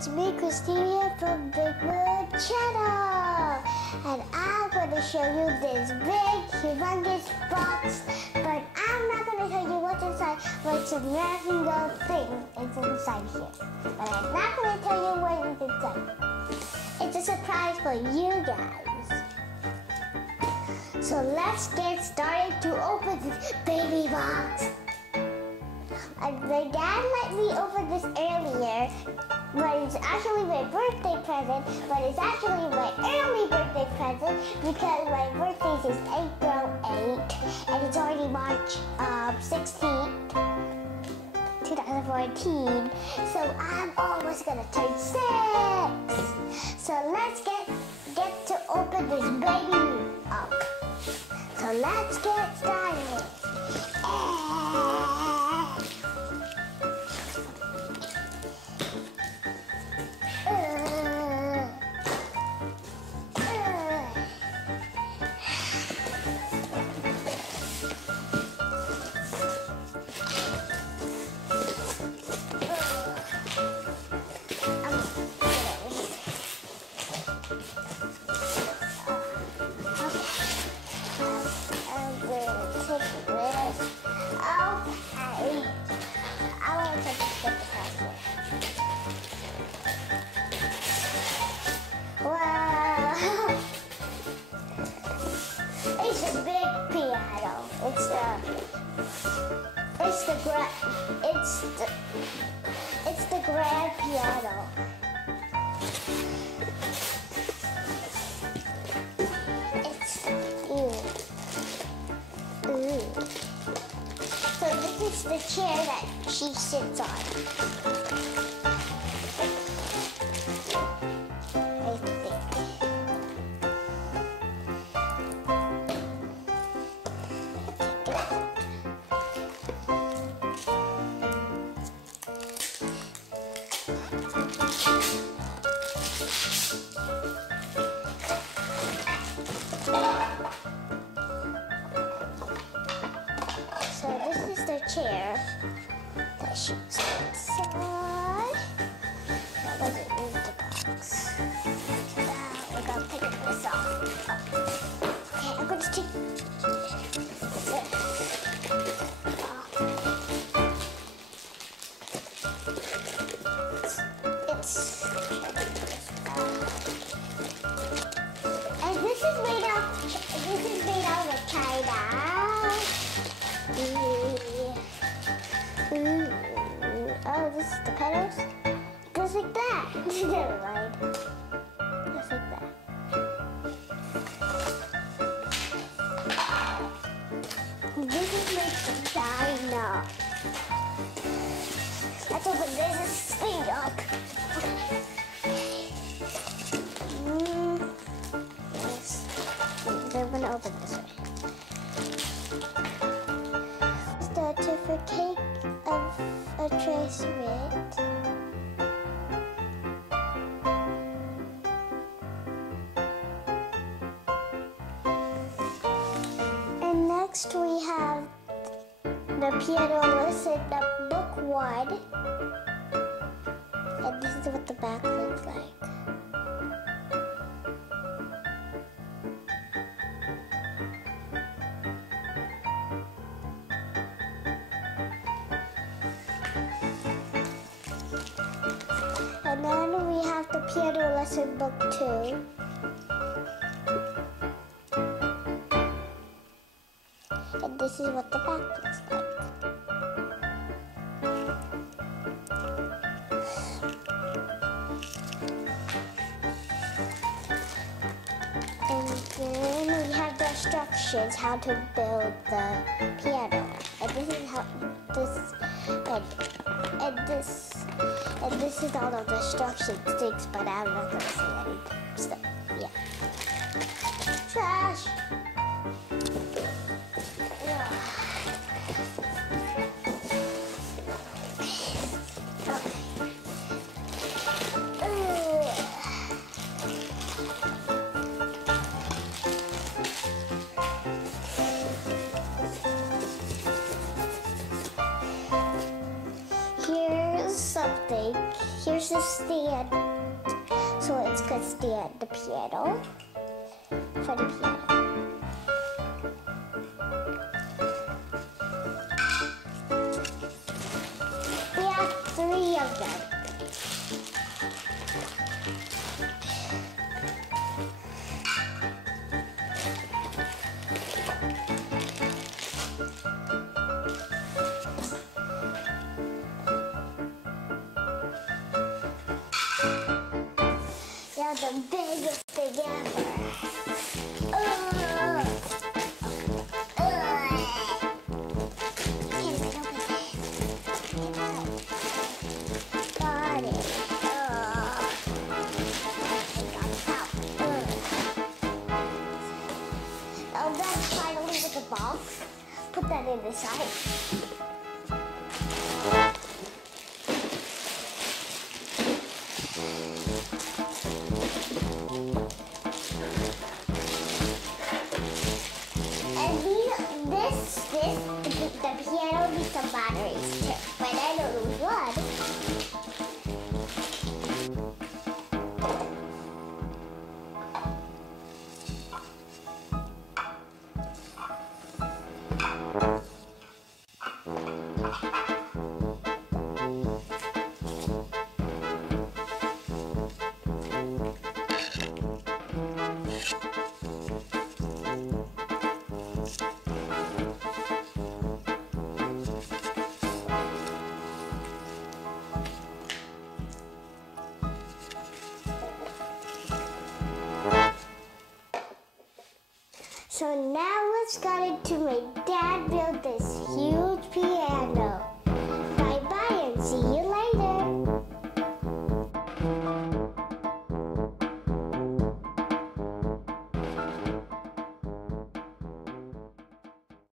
It's me, Christina from Big Moon Channel, and I'm going to show you this big, humongous box, but I'm not going to tell you what's inside, but it's a magical thing is inside here. But I'm not going to tell you what is inside. It's a surprise for you guys. So let's get started to open this baby box. My dad let me open this earlier, but it's actually my birthday present, but it's actually my early birthday present because my birthday is April 8th, and it's already March 16th, 2014, so I'm almost gonna turn 6. So let's get to open this baby up. So let's get started. It's the grand piano. So this is the chair that she sits on. So this is the chair that she sits on. That doesn't move the box. Now we're gonna pick this off. Okay, I'm gonna take this off. And this is made out of China. Oh, this is the pedals? Just like that. Never mind. Just like that. This is made from China. Let's open this thing up. Yes. I'm going to open this way. Certificate of addressment. And next we have the piano lesson book 1. And this is what the back looks like. And then we have the piano lesson book 2. And this is what the back looks like. And then we have the instructions how to build the piano. And this is how and this is all of the instruction things, but I'm not gonna say anything. So yeah. Trash. Here's something. Here's this stand. So it's gonna stand the piano for the piano. We have 3 of them. They're the biggest thing ever. Got it. Now that's finally with the box. Put that in the side. The piano needs some batteries too, but I don't know what. So now let's get into my dad built this huge